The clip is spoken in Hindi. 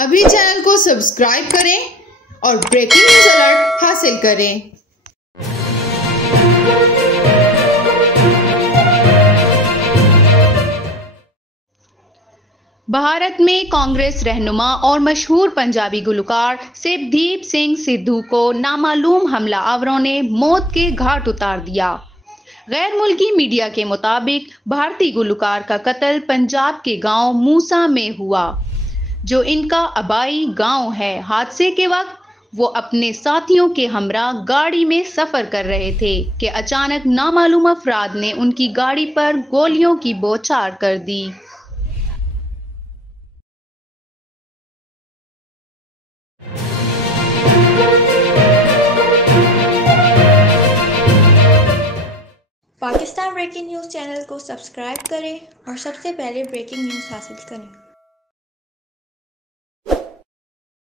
अभी चैनल को सब्सक्राइब करें और ब्रेकिंग न्यूज अलर्ट हासिल करें। भारत में कांग्रेस रहनुमा और मशहूर पंजाबी गुलकार शिवदीप सिंह सिद्धू को नामालूम हमलावरों ने मौत के घाट उतार दिया। गैर मुल्की मीडिया के मुताबिक भारतीय गुलकार का कत्ल पंजाब के गांव मूसा में हुआ, जो इनका आबाई गांव है। हादसे के वक्त वो अपने साथियों के हमरा गाड़ी में सफर कर रहे थे कि अचानक नामालूम अफराद ने उनकी गाड़ी पर गोलियों की बौछार कर दी। पाकिस्तान ब्रेकिंग न्यूज़ चैनल को सब्सक्राइब करें और सबसे पहले ब्रेकिंग न्यूज़ हासिल करें।